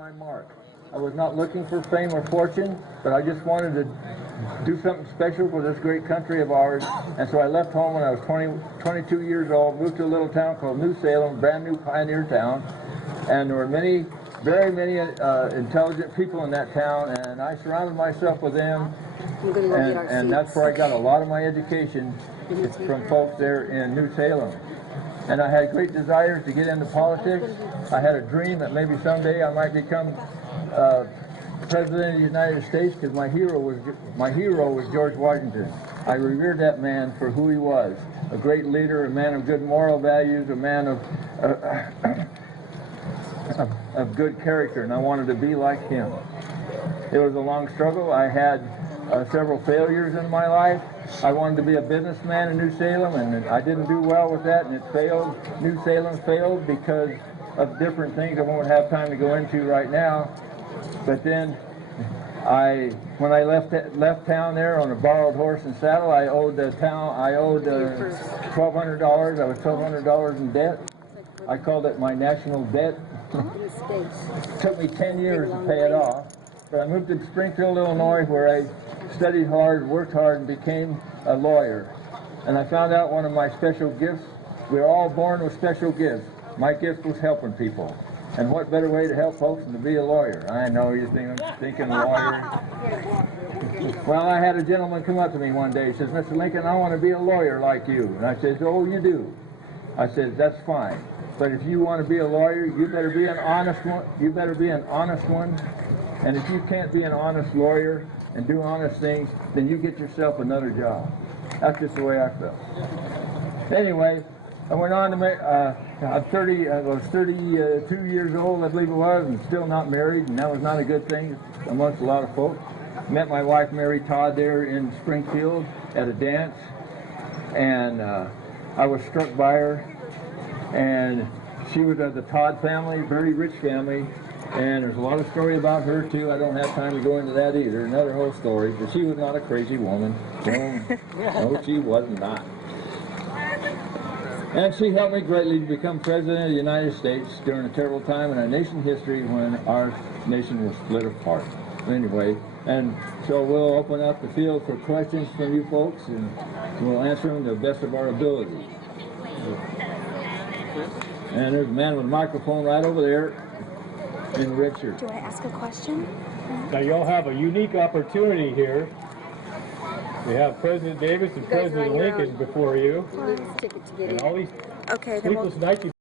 my mark. I was not looking for fame or fortune, but I just wanted to do something special for this great country of ours. And so I left home when I was 22 years old, moved to a little town called New Salem, brand new pioneer town. And there were very many intelligent people in that town, and I surrounded myself with them. And that's where I got a lot of my education. It's from folks there in New Salem. And I had great desires to get into politics. I had a dream that maybe someday I might become President of the United States, because my hero was George Washington. I revered that man for who he was, a great leader, a man of good moral values, a man of good character, and I wanted to be like him. It was a long struggle. I had several failures in my life. I wanted to be a businessman in New Salem, and I didn't do well with that, and it failed. New Salem failed because of different things I won't have time to go into right now. But then when I left town there on a borrowed horse and saddle, I owed $1,200. I was $1,200 in debt. I called it my national debt. It took me 10 years to pay it off. But I moved to Springfield, Illinois, where I studied hard, worked hard, and became a lawyer. And I found out one of my special gifts. We're all born with special gifts. My gift was helping people. And what better way to help folks than to be a lawyer? I know you're thinking lawyer. Well, I had a gentleman come up to me one day. He says, "Mr. Lincoln, I want to be a lawyer like you." And I said, "Oh, you do?" I said, "That's fine. But if you want to be a lawyer, you better be an honest one. You better be an honest one. And if you can't be an honest lawyer and do honest things, then you get yourself another job." That's just the way I felt. Anyway, I went on to marry. I was 32 years old, I believe it was, and still not married, and that was not a good thing amongst a lot of folks. Met my wife, Mary Todd, there in Springfield at a dance, and I was struck by her. And she was of the Todd family, very rich family, and there's a lot of story about her too. I don't have time to go into that either, another whole story, but she was not a crazy woman. No, she was not. And she helped me greatly to become President of the United States during a terrible time in our nation's history when our nation was split apart. Anyway, and so we'll open up the field for questions from you folks, and we'll answer them to the best of our ability. And there's a man with a microphone right over there in the red shirt. Do I ask a question? Now y'all have a unique opportunity here. We have President Davis and President Lincoln before you. And all these sleepless nights you